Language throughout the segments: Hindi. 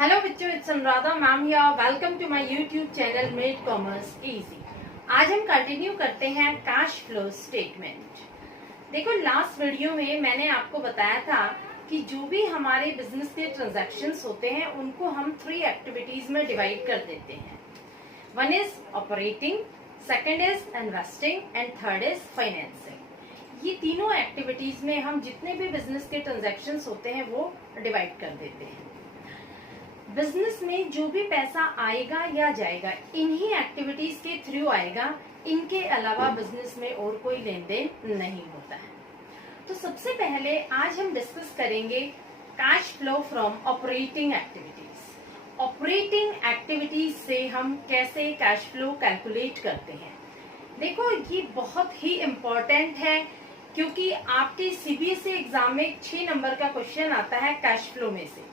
हेलो बच्चों, it's Anuradha ma'am here. Welcome to my YouTube channel made commerce easy. आज हम कंटिन्यू करते हैं कैश फ्लो स्टेटमेंट। देखो, लास्ट वीडियो में मैंने आपको बताया था कि जो भी हमारे बिजनेस के ट्रांजैक्शंस होते हैं उनको हम 3 एक्टिविटीज में डिवाइड कर देते हैं। One is operating, second is investing and third is financing. ये तीनों एक्टिविटीज में हम जितने भी बिजनेस के ट्रांजैक्शंस होते हैं वो डिवाइड कर देते हैं। बिजनेस में जो भी पैसा आएगा या जाएगा इन्हीं एक्टिविटीज के थ्रू आएगा, इनके अलावा बिजनेस में और कोई लेन देन नहीं होता है। तो सबसे पहले आज हम डिस्कस करेंगे cash flow from operating activities. Operating activities से हम कैसे कैश फ्लो कैलकुलेट करते हैं। देखो, ये बहुत ही इम्पोर्टेंट है क्योंकि आपके सीबीएसई एग्जाम में 6 नंबर का क्वेश्चन आता है कैश फ्लो में से।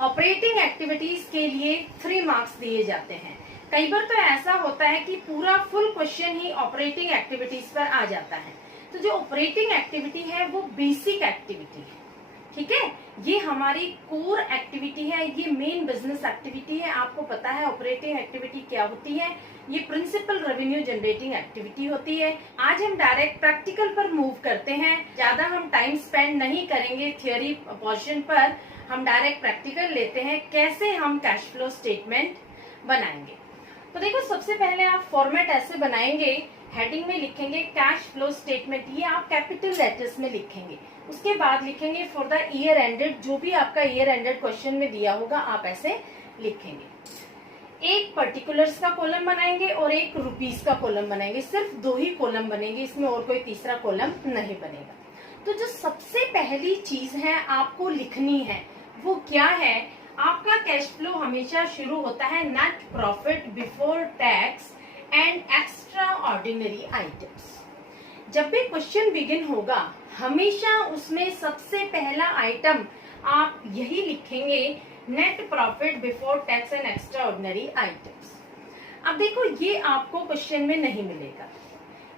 ऑपरेटिंग एक्टिविटीज के लिए 3 मार्क्स दिए जाते हैं। कई बार तो ऐसा होता है कि पूरा फुल क्वेश्चन ही ऑपरेटिंग एक्टिविटीज पर आ जाता है। तो जो ऑपरेटिंग एक्टिविटी है वो बेसिक एक्टिविटी है, ठीक है। ये हमारी कोर एक्टिविटी है, ये मेन बिजनेस एक्टिविटी है। आपको पता है ऑपरेटिंग एक्टिविटी क्या होती है। ये प्रिंसिपल रेवेन्यू जनरेटिंग एक्टिविटी होती है। आज हम डायरेक्ट प्रैक्टिकल पर मूव करते हैं। ज्यादा हम टाइम स्पेंड नहीं करेंगे थियोरी पोर्शन पर, हम डायरेक्ट प्रैक्टिकल लेते हैं कैसे हम कैश फ्लो स्टेटमेंट बनाएंगे। तो देखो, सबसे पहले आप फॉर्मेट ऐसे बनाएंगे, हेडिंग में लिखेंगे कैश फ्लो स्टेटमेंट, ये आप कैपिटल लेटर्स में लिखेंगे। उसके बाद लिखेंगे फॉर द ईयर एंडेड, जो भी आपका ईयर एंडेड क्वेश्चन में दिया होगा आप ऐसे लिखेंगे। एक पर्टिकुलर्स का कॉलम बनाएंगे और एक रुपीस का कॉलम बनाएंगे। सिर्फ 2 ही कॉलम बनेंगे, इसमें और कोई तीसरा कॉलम नहीं बनेगा। तो जो सबसे पहली चीज है आपको लिखनी है वो क्या है। आपका कैश फ्लो हमेशा शुरू होता है net profit before tax and extraordinary items. जब भी क्वेश्चन बिगिन होगा हमेशा उसमें सबसे पहला आइटम आप यही लिखेंगे, net profit before tax and extraordinary items. अब देखो, ये आपको क्वेश्चन में नहीं मिलेगा।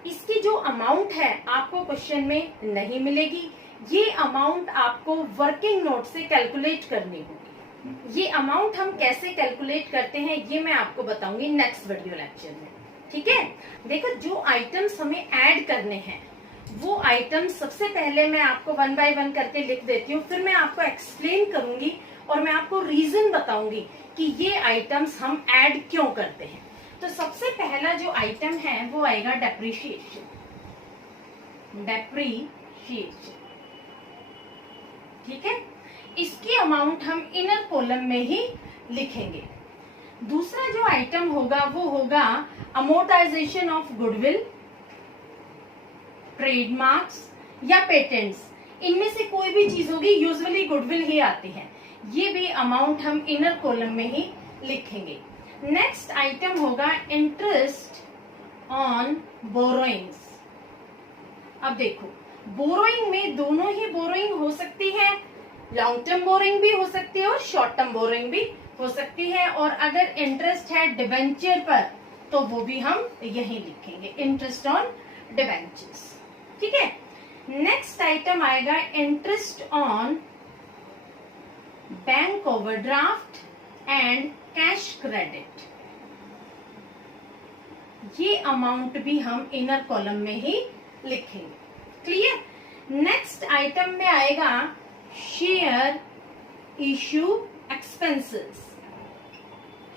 इसकी जो अमाउंट है आपको क्वेश्चन में नहीं मिलेगी। ये अमाउंट आपको वर्किंग नोट से कैलकुलेट करनी होगी। ये अमाउंट हम कैसे कैलकुलेट करते हैं ये मैं आपको बताऊंगी नेक्स्ट वीडियो लेक्चर में, ठीक है। देखो, जो आइटम्स हमें ऐड करने हैं वो आइटम्स सबसे पहले मैं आपको 1 बाय 1 करके लिख देती हूँ, फिर मैं आपको एक्सप्लेन करूंगी और मैं आपको रीजन बताऊंगी कि ये आइटम्स हम ऐड क्यों करते हैं। तो सबसे पहला जो आइटम है वो आएगा डेप्रीशिएशन। डेप्रीशिएशन, ठीक है। इसकी अमाउंट हम इनर कॉलम में ही लिखेंगे। दूसरा जो आइटम होगा वो होगा अमोर्टाइजेशन ऑफ गुडविल, ट्रेडमार्क्स या पेटेंट्स। इनमें से कोई भी चीज होगी, यूजुअली गुडविल ही आती है। ये भी अमाउंट हम इनर कॉलम में ही लिखेंगे। नेक्स्ट आइटम होगा इंटरेस्ट ऑन बोरोइंग्स। अब देखो, बोरोइंग में दोनों ही बोरोइंग हो सकती है, लॉन्ग टर्म बोरोइंग भी हो सकती है और शॉर्ट टर्म बोरोइंग भी हो सकती है। और अगर इंटरेस्ट है डिबेंचर पर तो वो भी हम यही लिखेंगे, इंटरेस्ट ऑन डिबेंचर्स, ठीक है। नेक्स्ट आइटम आएगा interest on bank overdraft and cash credit. ये अमाउंट भी हम इनर कॉलम में ही लिखेंगे, क्लियर। नेक्स्ट आइटम में आएगा share issue expenses.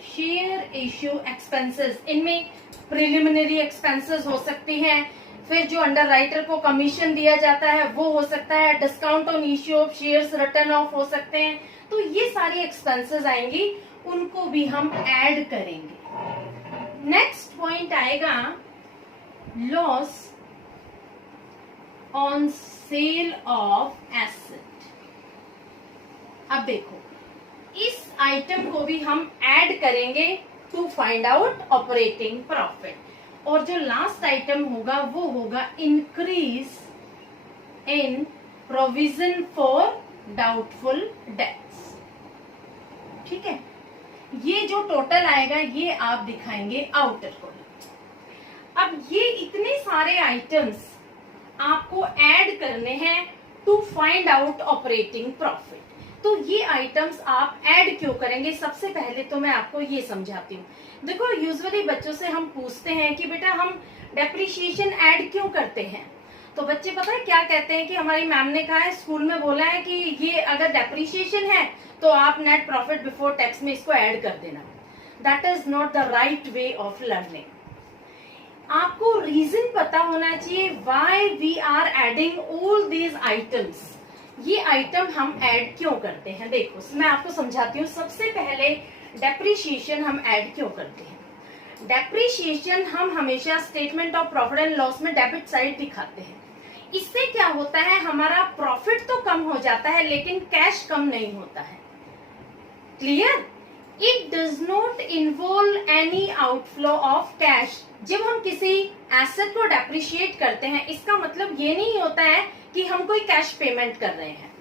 Share issue expenses, इनमें प्रिलिमिनरी एक्सपेंसेस हो सकती हैं, फिर जो अंडर राइटर को कमीशन दिया जाता है वो हो सकता है, discount on issue of shares return of हो सकते हैं। तो ये सारी एक्सपेंसेस आएंगी, उनको भी हम ऐड करेंगे। नेक्स्ट पॉइंट आएगा loss on sale of asset. अब देखो, इस आइटम को भी हम ऐड करेंगे to find out operating profit. और जो लास्ट आइटम होगा वो होगा increase in provision for doubtful debts, ठीक है। ये जो टोटल आएगा ये आप दिखाएंगे आउटर कॉलम। अब ये इतने सारे आइटम्स आपको ऐड करने हैं to find out operating profit. तो ये आइटम्स आप ऐड क्यों करेंगे, सबसे पहले तो मैं आपको ये समझाती हूँ। देखो यूजुअली बच्चों से हम पूछते हैं कि बेटा हम डेप्रिसिएशन ऐड क्यों करते हैं, तो बच्चे पता है क्या कहते हैं कि हमारी मैम ने कहा है, स्कूल में बोला है कि ये अगर डेप्रिसिएशन है तो आप नेट प्रॉफिट बिफोर टैक्स में इसको ऐड कर देना। That is not the right way of learning. आपको रीजन पता होना चाहिए why we are adding all these items. ये आइटम हम ऐड क्यों करते हैं, देखो मैं आपको समझाती हूँ। सबसे पहले डेप्रिसिएशन हम ऐड क्यों करते हैं। डेप्रिसिएशन हम हमेशा statement of profit and loss में डेबिट साइड दिखाते हैं। इससे क्या होता है, हमारा प्रॉफिट तो कम हो जाता है लेकिन कैश कम नहीं होता है। Clear? It does not involve any outflow of cash. जब हम किसी एसेट को डेप्रिशिएट करते हैं इसका मतलब ये नहीं होता है कि हम कोई कैश पेमेंट कर रहे हैं।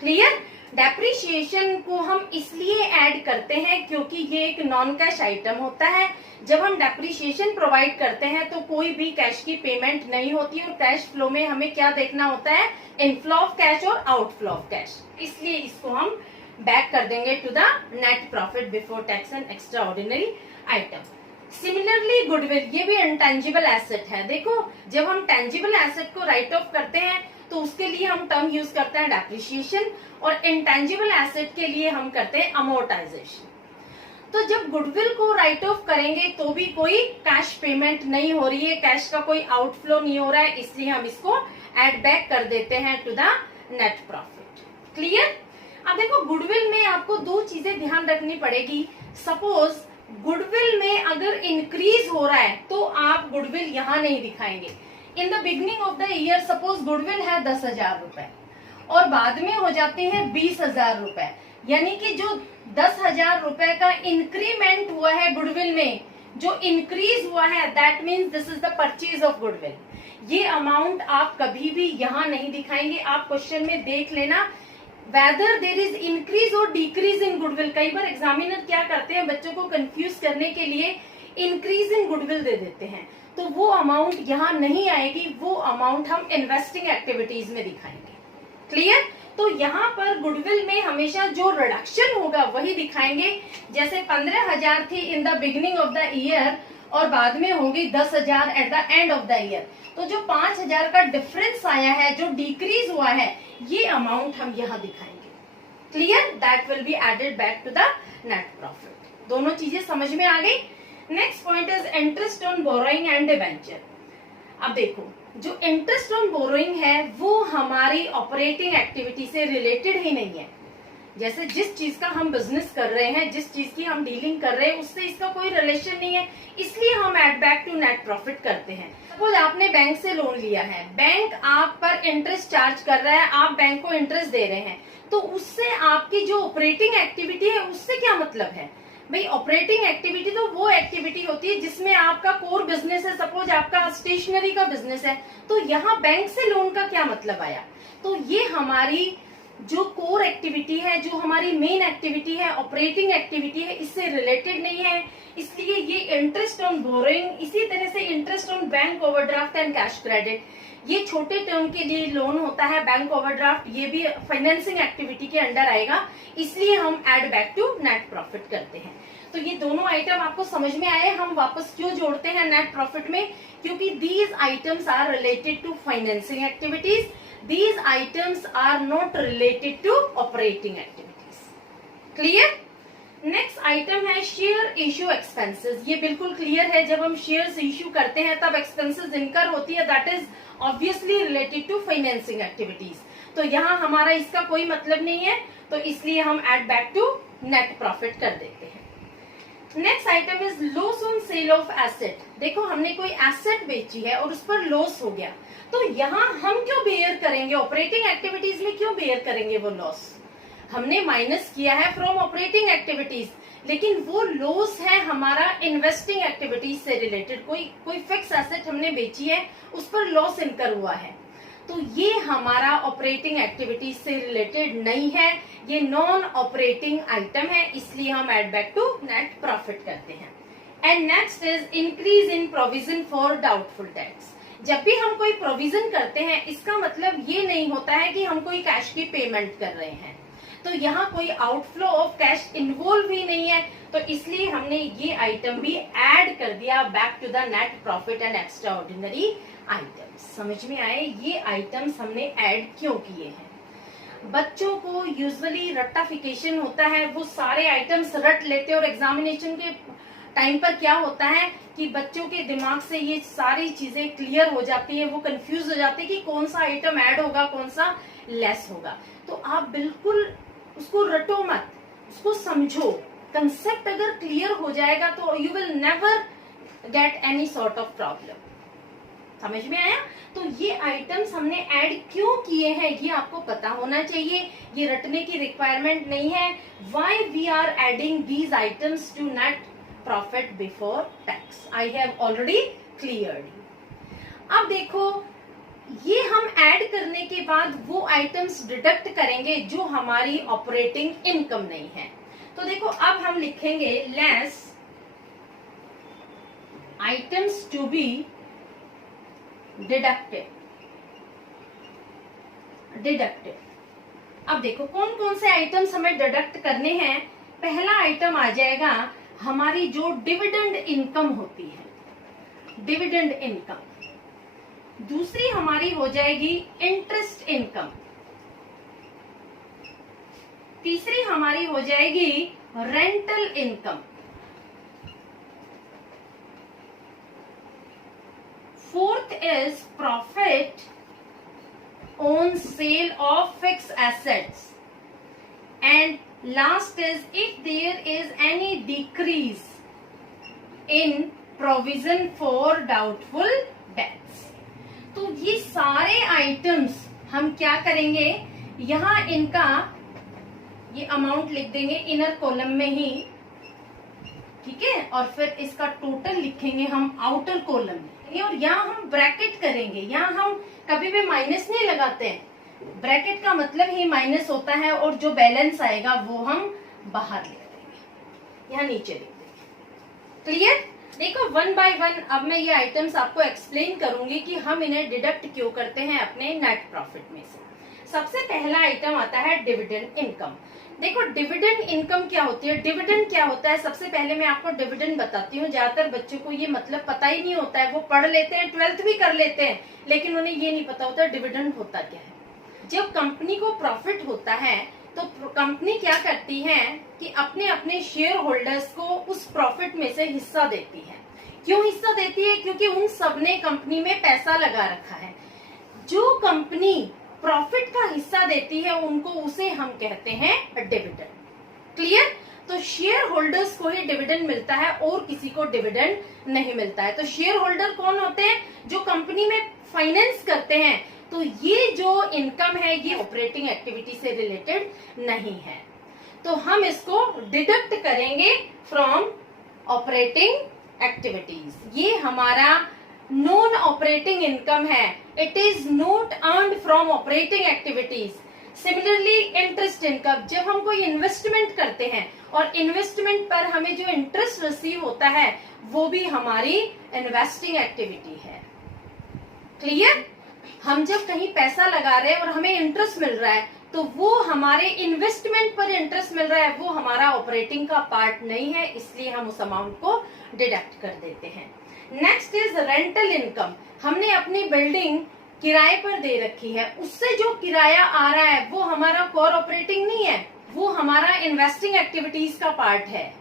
क्लियर? डेप्रिशिएशन को हम इसलिए ऐड करते हैं क्योंकि ये एक नॉन कैश आइटम होता है। जब हम डेप्रिशिएशन प्रोवाइड करते हैं तो कोई भी कैश की पेमेंट नहीं होती और कैश फ्लो में हमें क्या देखना होता है, इनफ्लो ऑफ कैश और आउटफ्लो ऑफ कैश। इसलिए इसको हम बैक कर देंगे to the net profit before tax and extraordinary item. Similarly goodwill, ये भी इंटेंजिबल एसेट है। देखो जब हम टेंजिबल एसेट को राइट ऑफ करते हैं तो उसके लिए हम टर्म यूज करते हैं डेप्रिशिएशन, और इंटेंजिबल एसेट के लिए हम करते हैं अमोर्टाइजेशन। तो जब गुडविल को राइट ऑफ करेंगे तो भी कोई कैश पेमेंट नहीं हो रही है, कैश का कोई आउटफ्लो नहीं हो रहा है, इसलिए हम इसको एड बैक कर देते हैं to the net profit. Clear? अब देखो गुडविल में आपको दो चीजें ध्यान रखनी पड़ेगी। सपोज गुडविल में अगर इंक्रीज हो रहा है तो आप गुडविल यहाँ नहीं दिखाएंगे। इन the beginning of the year suppose goodwill है 10,000 रुपए और बाद में हो जाते हैं 20,000 रुपए, यानी कि जो 10,000 रुपए का इंक्रीमेंट हुआ है गुडविल में, जो इंक्रीज हुआ है, that means this is the purchase of goodwill. ये अमाउंट आप कभी भी यहाँ नहीं दिखाएंगे। आप क्वेश्चन में देख लेना whether there is increase or decrease in goodwill। कई बार एग्जामिनर क्या करते हैं, बच्चों को कंफ्यूज करने के लिए इंक्रीज इन गुडविल दे देते हैं, तो वो अमाउंट यहाँ नहीं आएगी, वो अमाउंट हम इन्वेस्टिंग एक्टिविटीज में दिखाएंगे। क्लियर? तो यहाँ पर गुडविल में हमेशा जो रिडक्शन होगा वही दिखाएंगे। जैसे 15,000 थी इन the beginning of the year और बाद में होगी 10,000 at the end of the year, तो जो 5,000 का डिफरेंस आया है, जो डिक्रीज हुआ है, ये अमाउंट हम यहाँ दिखाएंगे। Clear? That will be added back to the net profit. दोनों चीजें समझ में आ गई। Next point is interest on borrowing and debenture. अब देखो जो इंटरेस्ट ऑन बोरोइंग है वो हमारी ऑपरेटिंग एक्टिविटी से रिलेटेड ही नहीं है। जैसे जिस चीज का हम बिजनेस कर रहे हैं, जिस चीज की हम डीलिंग कर रहे हैं, उससे इसका कोई रिलेशन नहीं है, इसलिए हम add back to net profit करते हैं। सपोज आपने बैंक से लोन लिया है, बैंक आप पर इंटरेस्ट चार्ज कर रहा है, आप बैंक को इंटरेस्ट दे रहे हैं, तो उससे आपकी जो ऑपरेटिंग एक्टिविटी है उससे क्या मतलब है भाई। ऑपरेटिंग एक्टिविटी तो वो एक्टिविटी होती है जिसमें आपका कोर बिजनेस है। सपोज आपका स्टेशनरी का बिजनेस है, तो यहाँ बैंक से लोन का क्या मतलब आया। तो ये हमारी जो कोर एक्टिविटी है, जो हमारी मेन एक्टिविटी है, ऑपरेटिंग एक्टिविटी है, इससे रिलेटेड नहीं है, इसलिए ये इंटरेस्ट ऑन बोरोइंग। इसी तरह से interest on bank overdraft and cash credit, ये छोटे टर्म के लिए लोन होता है। बैंक ओवरड्राफ्ट ये भी फाइनेंसिंग एक्टिविटी के अंडर आएगा, इसलिए हम add back to net profit करते हैं। तो ये दोनों आइटम आपको समझ में आए। हम वापस क्यों जोड़ते हैं नेट प्रॉफिट में, क्योंकि these items are related to financing activities, these items are not related to operating activities। Clear? Next item है शेयर इश्यू एक्सपेंसेस। ये बिल्कुल क्लियर है, जब हम शेयर्स इश्यू करते हैं तब एक्सपेंसेस इनकर होती है, that is obviously related to financing activities. तो यहाँ हमारा इसका कोई मतलब नहीं है, तो इसलिए हम add back to net profit कर देते हैं। Next item is loss on sale of asset. देखो हमने कोई एसेट बेची है और उस पर लॉस हो गया, तो यहाँ हम क्यों बेयर करेंगे, ऑपरेटिंग एक्टिविटीज में क्यों बेयर करेंगे वो लॉस। हमने माइनस किया है फ्रॉम ऑपरेटिंग एक्टिविटीज, लेकिन वो लॉस है हमारा इन्वेस्टिंग एक्टिविटीज से रिलेटेड। कोई फिक्स एसेट हमने बेची है, उस पर लॉस इनकर हुआ है, तो ये हमारा ऑपरेटिंग एक्टिविटीज से रिलेटेड नहीं है, ये नॉन ऑपरेटिंग आइटम है, इसलिए हम add back to net profit करते हैं। And next is increase in provision for doubtful debts. जब भी हम कोई प्रोविजन करते हैं, इसका मतलब ये नहीं होता है कि हम कोई कैश की पेमेंट कर रहे हैं। तो यहाँ कोई आउटफ्लो ऑफ कैश इन्वॉल्व ही नहीं है, तो इसलिए हमने ये आइटम भी ऐड कर दिया back to the net profit and extraordinary items. समझ में आए ये आइटम्स हमने ऐड क्यों किए हैं? बच्चों को यूजुअली रट्टाफिकेशन होता है, वो सारे आइटम्स रट लेते हैं और एग्जामिनेशन के टाइम पर क्या होता है कि बच्चों के दिमाग से ये सारी चीजें क्लियर हो जाती है, वो कंफ्यूज हो जाते हैं कि कौन सा आइटम ऐड होगा कौन सा लेस होगा। तो आप बिल्कुल उसको रटो मत, उसको समझो। कंसेप्ट अगर क्लियर हो जाएगा तो you will never get any sort of problem. समझ में आया? तो ये आइटम्स हमने ऐड क्यों किए हैं ये आपको पता होना चाहिए, ये रटने की रिक्वायरमेंट नहीं है। Why we are adding these items to net profit before tax, I have already cleared. अब देखो ये हम ऐड करने के बाद वो आइटम्स डिडक्ट करेंगे जो हमारी ऑपरेटिंग इनकम नहीं है। तो देखो अब हम लिखेंगे less items to be deducted. अब देखो कौन कौन से आइटम्स हमें डिडक्ट करने हैं। पहला आइटम आ जाएगा हमारी जो डिविडेंड इनकम होती है, डिविडेंड इनकम। दूसरी हमारी हो जाएगी इंटरेस्ट इनकम। तीसरी हमारी हो जाएगी rental income. Fourth is profit on sale of fix assets. And last is if there is any decrease in provision for doubtful debts। तो ये सारे आइटम्स हम क्या करेंगे, यहाँ इनका ये अमाउंट लिख देंगे इनर कॉलम में ही, ठीक है, और फिर इसका टोटल लिखेंगे हम आउटर कॉलम में, और यहाँ हम ब्रैकेट करेंगे। यहाँ हम कभी भी माइनस नहीं लगाते हैं, ब्रैकेट का मतलब ही माइनस होता है, और जो बैलेंस आएगा वो हम बाहर लिख देंगे, यहाँ नीचे लिख देंगे। क्लियर? देखो वन बाय वन अब मैं ये आइटम्स आपको एक्सप्लेन करूंगी कि हम इन्हें डिडक्ट क्यों करते हैं अपने नेट प्रॉफिट में से। सबसे पहला आइटम आता है डिविडेंड इनकम। देखो डिविडेंड इनकम क्या होती है, डिविडेंड क्या होता है, सबसे पहले मैं आपको डिविडेंड बताती हूँ। ज्यादातर बच्चों को ये मतलब पता ही नहीं होता है, वो पढ़ लेते हैं, 12th भी कर लेते हैं, लेकिन उन्हें ये नहीं पता होता डिविडेंड होता क्या है। जब कंपनी को प्रॉफिट होता है तो कंपनी क्या करती है कि अपने अपने शेयर होल्डर्स को उस प्रॉफिट में से हिस्सा देती है। क्यों हिस्सा देती है? क्योंकि उन सब ने कंपनी में पैसा लगा रखा है। जो कंपनी प्रॉफिट का हिस्सा देती है उनको उसे हम कहते हैं डिविडेंड। क्लियर? तो शेयर होल्डर्स को ही डिविडेंड मिलता है और किसी को डिविडेंड नहीं मिलता है। तो शेयर होल्डर कौन होते हैं? जो कंपनी में फाइनेंस करते हैं। तो ये जो इनकम है ये ऑपरेटिंग एक्टिविटी से रिलेटेड नहीं है, तो हम इसको डिडक्ट करेंगे फ्रॉम ऑपरेटिंग एक्टिविटीज। ये हमारा नॉन ऑपरेटिंग इनकम है, it is not earned from operating activities. Similarly interest income, जब हम कोई इन्वेस्टमेंट करते हैं और इन्वेस्टमेंट पर हमें जो इंटरेस्ट रिसीव होता है वो भी हमारी इन्वेस्टिंग एक्टिविटी है। क्लियर? हम जब कहीं पैसा लगा रहे हैं और हमें इंटरेस्ट मिल रहा है तो वो हमारे इन्वेस्टमेंट पर इंटरेस्ट मिल रहा है, वो हमारा ऑपरेटिंग का पार्ट नहीं है, इसलिए हम उस अमाउंट को डिडक्ट कर देते हैं। Next is rental income. हमने अपनी बिल्डिंग किराए पर दे रखी है, उससे जो किराया आ रहा है वो हमारा कोर ऑपरेटिंग नहीं है, वो हमारा इन्वेस्टिंग एक्टिविटीज का पार्ट है।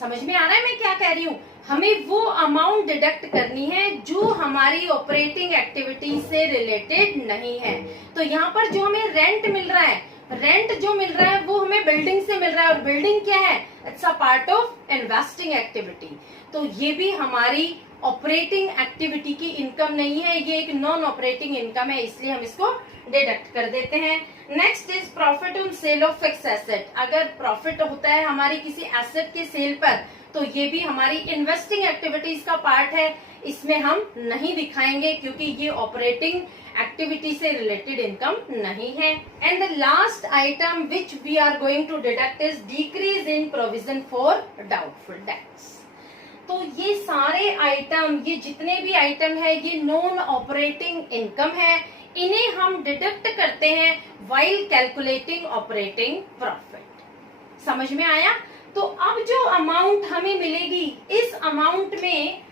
समझ में आ रहा है मैं क्या कह रही हूँ? हमें वो अमाउंट डिडक्ट करनी है जो हमारी ऑपरेटिंग एक्टिविटी से रिलेटेड नहीं है। तो यहाँ पर जो हमें रेंट मिल रहा है, रेंट जो मिल रहा है वो हमें बिल्डिंग से मिल रहा है, और बिल्डिंग क्या है? It's a part of investing activity. तो ये भी हमारी ऑपरेटिंग एक्टिविटी की इनकम नहीं है, ये एक नॉन ऑपरेटिंग इनकम है, इसलिए हम इसको डिडक्ट कर देते हैं। Next is profit on sale of fix asset. अगर प्रॉफिट होता है हमारी किसी एसेट के सेल पर तो ये भी हमारी इन्वेस्टिंग एक्टिविटीज का पार्ट है, इसमें हम नहीं दिखाएंगे क्योंकि ये ऑपरेटिंग एक्टिविटी से रिलेटेड इनकम नहीं है। And the last item which we are going to deduct is decrease in provision for doubtful debts. तो ये सारे आइटम, ये जितने भी आइटम है ये नॉन ऑपरेटिंग इनकम है, इन्हें हम डिडक्ट करते हैं व्हाइल कैलकुलेटिंग ऑपरेटिंग प्रॉफिट। समझ में आया? तो अब जो अमाउंट हमें मिलेगी, इस अमाउंट में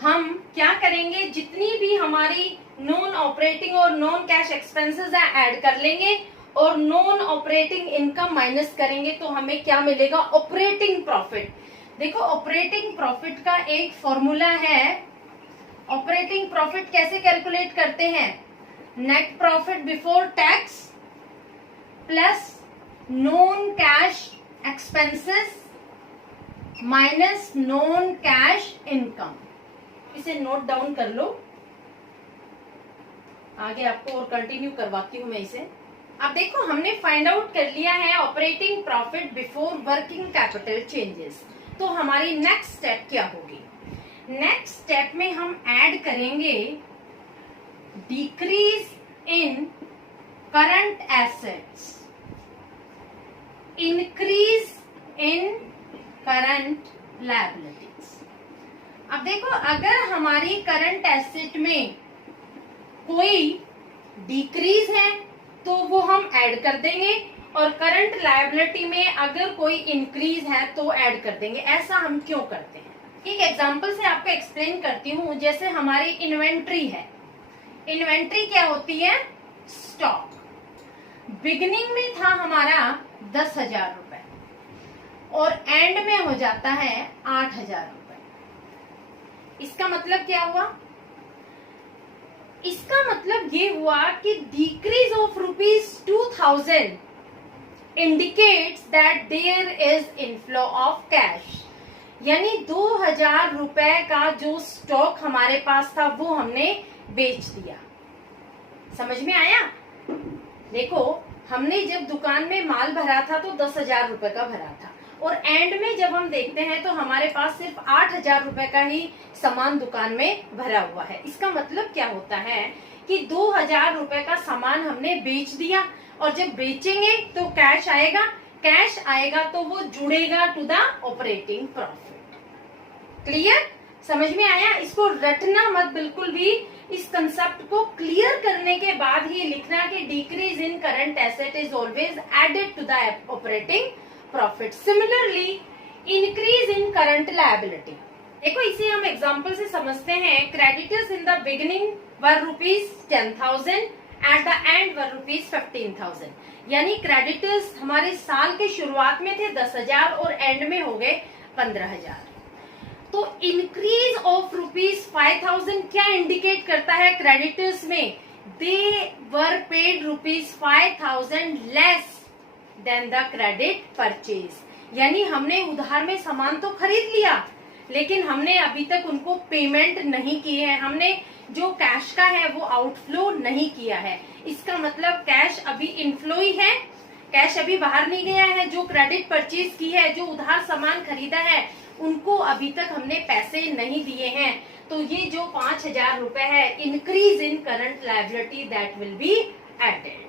हम क्या करेंगे, जितनी भी हमारी नॉन ऑपरेटिंग और नॉन कैश एक्सपेंसेस है ऐड कर लेंगे और नॉन ऑपरेटिंग इनकम माइनस करेंगे, तो हमें क्या मिलेगा, ऑपरेटिंग प्रॉफिट। देखो ऑपरेटिंग प्रॉफिट का एक फॉर्मूला है। ऑपरेटिंग प्रॉफिट कैसे कैलकुलेट करते हैं, net profit before tax plus non cash expenses minus non cash income. इसे नोट डाउन कर लो, आगे आपको और कंटिन्यू करवाती हूं मैं इसे। अब देखो हमने फाइंड आउट कर लिया है operating profit before working capital changes. तो हमारी नेक्स्ट स्टेप क्या होगी, नेक्स्ट स्टेप में हम ऐड करेंगे decrease in current assets, increase in current liabilities. अब देखो अगर हमारी करंट एसेट में कोई डिक्रीज है तो वो हम ऐड कर देंगे, और करंट लायबिलिटी में अगर कोई इंक्रीज है तो ऐड कर देंगे। ऐसा हम क्यों करते हैं, एक एग्जांपल से आपको एक्सप्लेन करती हूँ। जैसे हमारी इन्वेंट्री है, इन्वेंट्री क्या होती है, स्टॉक। बिगिनिंग में था हमारा 10,000 रुपए और एंड में हो जाता है 8,000 रुपए। इसका मतलब क्या हुआ, इसका मतलब ये हुआ कि decrease of ₹2,000 indicates that there is inflow of cash. यानी 2,000 रुपए का जो स्टॉक हमारे पास था वो हमने बेच दिया। समझ में आया? देखो हमने जब दुकान में माल भरा था तो 10,000 रुपए का भरा था, और एंड में जब हम देखते हैं तो हमारे पास सिर्फ 8,000 रुपए का ही सामान दुकान में भरा हुआ है। इसका मतलब क्या होता है कि 2,000 रुपए का सामान हमने बेच दिया, और जब बेचेंगे तो कैश आएगा, कैश आएगा तो वो जुड़ेगा to the operating profit. Clear? समझ में आया? इसको रटना मत बिल्कुल भी, इस कंसेप्ट को क्लियर करने के बाद ही लिखना कि decrease in current asset is always added to the operating profit. Similarly increase in current liability, देखो इसे हम एग्जांपल से समझते हैं। Creditors in the beginning were ₹10,000, at the end were ₹15,000। यानी क्रेडिटर्स हमारे साल के शुरुआत में थे 10,000 और एंड में हो गए 15,000। तो इंक्रीज ऑफ ₹5,000 क्या इंडिकेट करता है क्रेडिटर्स में, they were paid ₹5,000 less than the credit purchase. यानी हमने उधार में सामान तो खरीद लिया लेकिन हमने अभी तक उनको पेमेंट नहीं किए हैं, हमने जो कैश का है वो आउटफ्लो नहीं किया है। इसका मतलब कैश अभी इनफ्लो ही है, कैश अभी बाहर नहीं गया है। जो क्रेडिट परचेज की है, जो उधार सामान खरीदा है, उनको अभी तक हमने पैसे नहीं दिए हैं। तो ये जो 5,000 रुपए है, increase in current liability, that will be added.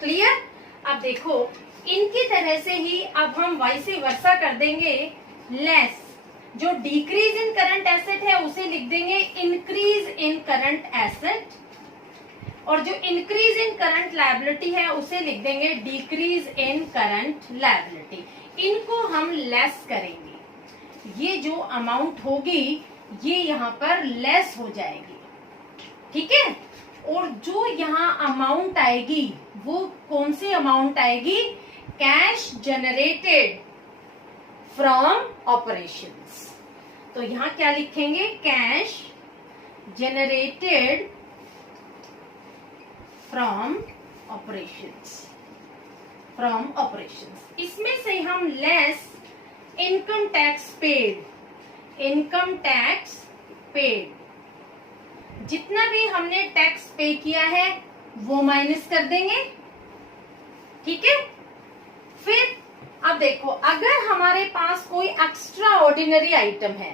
Clear? अब देखो इनकी तरह से ही अब हम वाइस वर्सा कर देंगे, लेस जो डिक्रीज इन करंट एसेट है उसे लिख देंगे इंक्रीज इन करंट एसेट, और जो इंक्रीज इन करंट लायबिलिटी है उसे लिख देंगे डिक्रीज इन करंट लायबिलिटी। इनको हम लेस करेंगे, ये जो अमाउंट होगी ये यहाँ पर लेस हो जाएगी, ठीक है। और जो यहाँ अमाउंट आएगी वो कौन सी अमाउंट आएगी, कैश जनरेटेड फ्रॉम ऑपरेशंस। तो यहाँ क्या लिखेंगे, cash generated from operations, from operations. इसमें से हम less income tax paid, income tax paid, जितना भी हमने टैक्स पे किया है वो माइनस कर देंगे, ठीक है। फिर अब देखो अगर हमारे पास कोई एक्स्ट्रा ऑर्डिनरी आइटम है,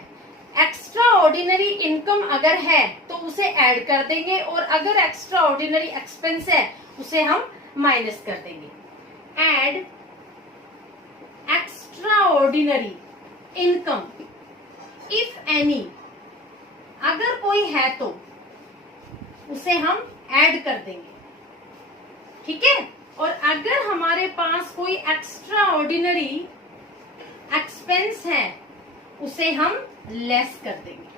एक्स्ट्रा ऑर्डिनरी इनकम अगर है तो उसे ऐड कर देंगे, और अगर एक्स्ट्रा ऑर्डिनरी एक्सपेंस है उसे हम माइनस कर देंगे। Add extra ordinary income if any, अगर कोई है तो उसे हम ऐड कर देंगे, ठीक है। और अगर हमारे पास कोई एक्स्ट्रा ऑर्डिनरी एक्सपेंस है उसे हम लेस कर देंगे।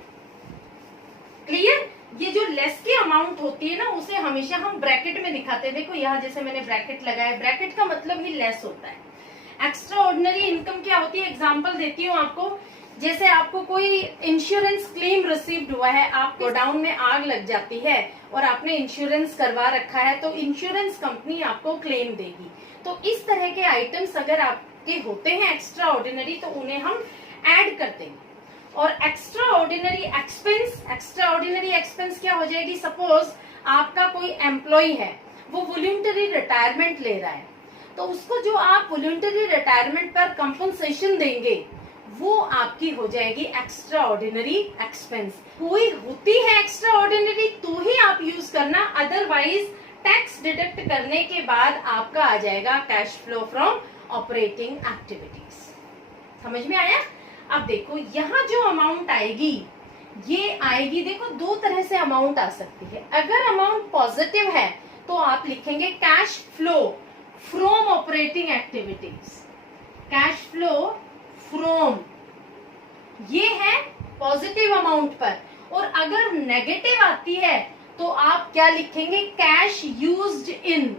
क्लियर? ये जो लेस की अमाउंट होती है ना उसे हमेशा हम ब्रैकेट में दिखाते हैं। देखो यहाँ जैसे मैंने ब्रैकेट लगाया, ब्रैकेट का मतलब ही लेस होता है। एक्स्ट्रा ऑर्डिनरी इनकम क्या होती है, एग्जांपल देती हूँ आपको। जैसे आपको कोई इंश्योरेंस क्लेम रिसीव्ड हुआ है, आपको गोडाउन में आग लग जाती है और आपने इंश्योरेंस करवा रखा है, तो इंश्योरेंस कंपनी आपको क्लेम देगी। तो इस तरह के आइटम्स अगर आपके होते हैं एक्स्ट्रा ऑर्डिनरी तो उन्हें हम ऐड कर देंगे। और एक्स्ट्रा ऑर्डिनरी एक्सपेंस क्या हो जाएगी, सपोज आपका कोई एम्प्लॉय है वो वॉलंटरी रिटायरमेंट ले रहा है, तो उसको जो आप वॉलंटरी रिटायरमेंट पर कंपनसेशन देंगे वो आपकी हो जाएगी एक्स्ट्रा ऑर्डिनरी एक्सपेंस। कोई होती है एक्स्ट्रा ऑर्डिनरी तो ही आप यूज करना, अदरवाइज टैक्स डिडक्ट करने के बाद आपका आ जाएगा cash flow from operating activities. समझ में आया? अब देखो यहाँ जो अमाउंट आएगी ये आएगी, देखो दो तरह से अमाउंट आ सकती है। अगर अमाउंट पॉजिटिव है तो आप लिखेंगे cash flow from operating activities, cash flow from, ये है पॉजिटिव अमाउंट पर। और अगर नेगेटिव आती है तो आप क्या लिखेंगे, cash used in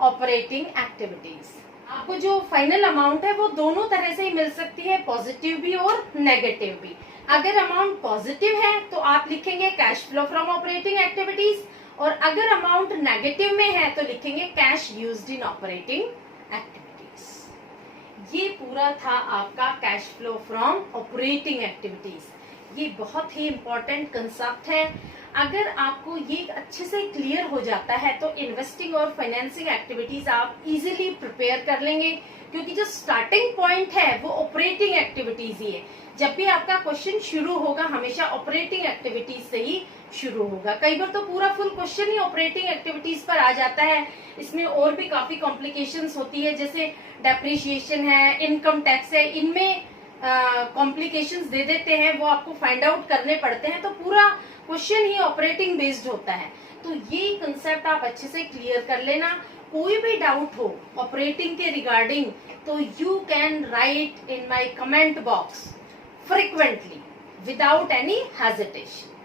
operating activities. आपको जो फाइनल अमाउंट है वो दोनों तरह से ही मिल सकती है, पॉजिटिव भी और नेगेटिव भी। अगर अमाउंट पॉजिटिव है तो आप लिखेंगे cash flow from operating activities, और अगर अमाउंट नेगेटिव में है तो लिखेंगे cash used in operating activities. ये पूरा था आपका cash flow from operating activities. ये बहुत ही इंपॉर्टेंट कंसेप्ट है। अगर आपको ये अच्छे से क्लियर हो जाता है तो इन्वेस्टिंग और फाइनेंसिंग एक्टिविटीज आप इजीली प्रिपेयर कर लेंगे, क्योंकि जो स्टार्टिंग पॉइंट है वो ऑपरेटिंग एक्टिविटीज ही है। जब भी आपका क्वेश्चन शुरू होगा हमेशा ऑपरेटिंग एक्टिविटीज से ही शुरू होगा। कई बार तो पूरा फुल क्वेश्चन ही ऑपरेटिंग एक्टिविटीज पर आ जाता है। इसमें और भी काफी कॉम्प्लिकेशंस होती है, जैसे डेप्रिसिएशन है, इनकम टैक्स है, इनमें कॉम्प्लिकेशंस दे देते हैं, वो आपको फाइंड आउट करने पड़ते हैं। तो पूरा क्वेश्चन ही ऑपरेटिंग बेस्ड होता है। तो ये कंसेप्ट आप अच्छे से क्लियर कर लेना। कोई भी डाउट हो ऑपरेटिंग के रिगार्डिंग तो you can write in my comment box frequently without any hesitation.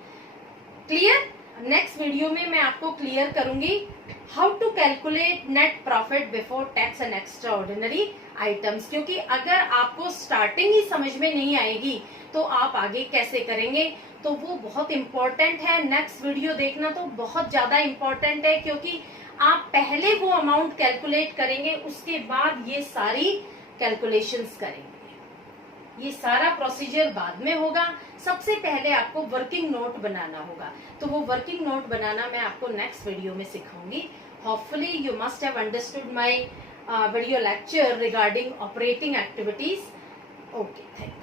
Clear? Next video में मैं आपको क्लियर करूंगी how to calculate net profit before tax and extraordinary items, क्योंकि अगर आपको स्टार्टिंग ही समझ में नहीं आएगी तो आप आगे कैसे करेंगे, तो वो बहुत इंपॉर्टेंट है। नेक्स्ट वीडियो देखना तो बहुत ज्यादा इंपॉर्टेंट है, क्योंकि आप पहले वो अमाउंट कैलकुलेट करेंगे, उसके बाद ये सारी कैलकुलेशंस करेंगे। ये सारा प्रोसीजर बाद में होगा। सबसे पहले आपको वर्किंग नोट बनाना होगा, तो वो वर्किंग नोट बनाना मैं आपको नेक्स्ट वीडियो में सिखाऊंगी। Hopefully you must have understood my video lecture regarding operating activities. Okay, thank you.